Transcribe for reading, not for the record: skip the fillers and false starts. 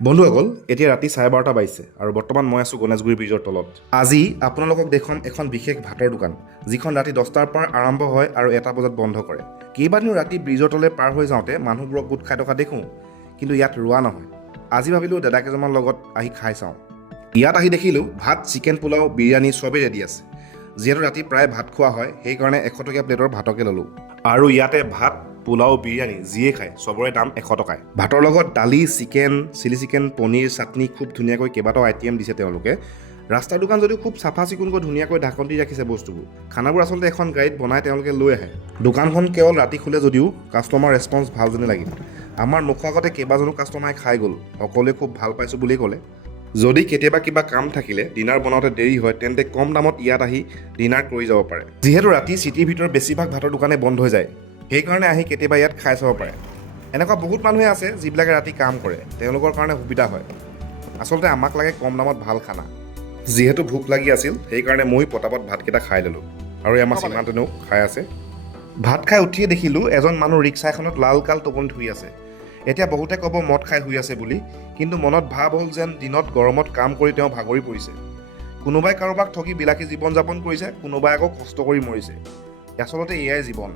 বন্ধুসকল এতিয়া ৰাতি 12:30 বাজিছে আৰু বৰ্তমান মই আছোঁ গণেশগুৰি ব্ৰিজৰ তলত। আজি আপোনালোকক দেখুৱাম এখন বিশেষ ভাতৰ দোকান, যিখন ৰাতি 10টাৰ পৰা আৰম্ভ হয় আৰু 1টা বজাত বন্ধ কৰে। কেইবাদিনো ৰাতি ব্ৰিজৰ তলে পাৰ হৈ যাওঁতে মানুহবোৰক গোট খাই থকা দেখোঁ, কিন্তু ইয়াত ৰোৱা নহয়। আজি ভাবিলোঁ দাদা কেইজনমান লগত আহি খাই চাওঁ। ইয়াত আহি দেখিলোঁ ভাত, চিকেন পোলাও, বিৰিয়ানী চবেই ৰেডি আছে। যিহেতু ৰাতি প্ৰায় ভাত খোৱা হয়, সেইকাৰণে 100 টকীয়া প্লেটৰ ভাতকে ল'লোঁ। আৰু ইয়াতে ভাত, পোলাও, বিৰিয়ানী যিয়ে খায় চবৰে দাম 100 টকাই। ভাতৰ লগত দালি, চিকেন, চিলি চিকেন, পনীৰ, চাটনি খুব ধুনীয়াকৈ কেইবাটাও আইটেম দিছে তেওঁলোকে। ৰাস্তাৰ দোকান যদিও খুব চাফা চিকুণকৈ ধুনীয়াকৈ ঢাকন দি ৰাখিছে বস্তুবোৰ। খানাবোৰ আচলতে এখন গাড়ীত বনাই তেওঁলোকে লৈ আহে। দোকানখন কেৱল ৰাতি খোলে যদিও কাষ্টমাৰ ৰেছপন্স ভাল যেনে লাগিল। আমাৰ মুখৰ আগতে কেইবাজনো কাষ্টমাৰে খাই গ'ল, সকলোৱে খুব ভাল পাইছোঁ বুলিয়েই ক'লে। যদি কেতিয়াবা কিবা কাম থাকিলে, ডিনাৰ বনাওঁতে দেৰি হয়, তেন্তে কম দামত ইয়াত আহি ডিনাৰ কৰি যাব পাৰে। যিহেতু ৰাতি চিটিৰ ভিতৰত বেছিভাগ ভাতৰ দোকানে বন্ধ হৈ যায়, সেইকাৰণে আহি কেতিয়াবা ইয়াত খাই চাব পাৰে। এনেকুৱা বহুত মানুহে আছে যিবিলাকে ৰাতি কাম কৰে, তেওঁলোকৰ কাৰণে সুবিধা হয়। আচলতে আমাক লাগে কম দামত ভাল খানা। যিহেতু ভোক লাগি আছিল, সেইকাৰণে মই পটাপট ভাতকেইটা খাই ল'লোঁ। আৰু আমাৰ সীমান্তনেও খাই আছে। ভাত খাই উঠিয়ে দেখিলোঁ এজন মানুহ ৰিক্সা এখনত লালকাল টোপনি শুই আছে। এতিয়া বহুতে ক'ব মদ খাই শুই আছে বুলি, কিন্তু মনত ভাৱ হ'ল যেন দিনত গৰমত কাম কৰি তেওঁ ভাগৰি পৰিছে। কোনোবাই কাৰোবাক ঠগি বিলাসী জীৱন যাপন কৰিছে, কোনোবাই আকৌ কষ্ট কৰি মৰিছে। আচলতে এয়াই জীৱন।